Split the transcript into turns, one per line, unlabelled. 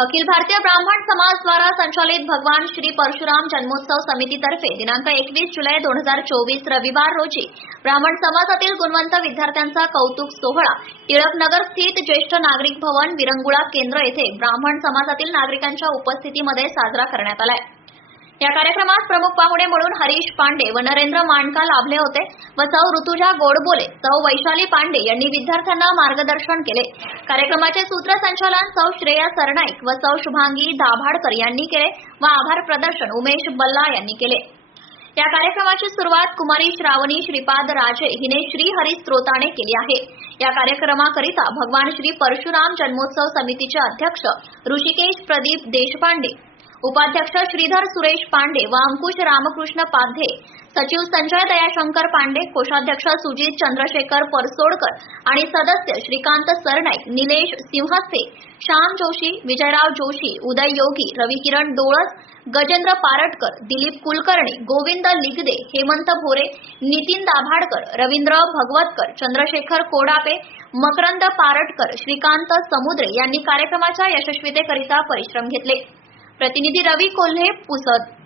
अखिल भारतीय ब्राह्मण समाज द्वारा संचालित भगवान श्री परशुराम जन्मोत्सव समितीतर्फे दिनांक एकवीस जुलै दोन हजार चोवीस रविवार रोजी ब्राह्मण समाजातील गुणवंत विद्यार्थ्यांचा कौतुक सोहळा टिळकनगर स्थित ज्येष्ठ नागरिक भवन विरंगुळा केंद्र येथे ब्राह्मण समाजातील नागरिकांच्या उपस्थितीमध्ये साजरा करण्यात आलाय. या कार्यक्रमात प्रमुख पाहुणे म्हणून हरीश पांडे व नरेंद्र मांडका लाभले होते व सौ ऋतुजा गोडबोले सौ वैशाली पांडे यांनी विद्यार्थ्यांना मार्गदर्शन केले. कार्यक्रमाचे सूत्रसंचालन सौ श्रेया सरनाईक व सौ शुभांगी दाभाडकर यांनी केले व आभार प्रदर्शन उमेश बल्ला यांनी केले. या कार्यक्रमाची सुरुवात कुमारी श्रावणी श्रीपाद राजे हिने श्री हरी स्त्रोताने केली आहे. या कार्यक्रमाकरिता भगवान श्री परशुराम जन्मोत्सव समितीचे अध्यक्ष ऋषिकेश प्रदीप देशपांडे उपाध्यक्ष श्रीधर सुरेश पांडे व अंकुश रामकृष्ण पाध्ये सचिव संजय दयाशंकर पांडे कोषाध्यक्ष सुजित चंद्रशेखर परसोडकर आणि सदस्य श्रीकांत सरनाईक निलेश सिंहस्थे श्याम जोशी विजयराव जोशी उदय योगी रविकिरण डोळस गजेंद्र पारटकर दिलीप कुलकर्णी गोविंद लिगदे हेमंत भोरे नितीन दाभाडकर रवींद्र भगवतकर चंद्रशेखर कोडापे मकरंद पारटकर श्रीकांत समुद्रे यांनी कार्यक्रमाच्या यशस्वीतेकरिता परिश्रम घेतले. प्रतिनिधी रवी कोल्हे पुसद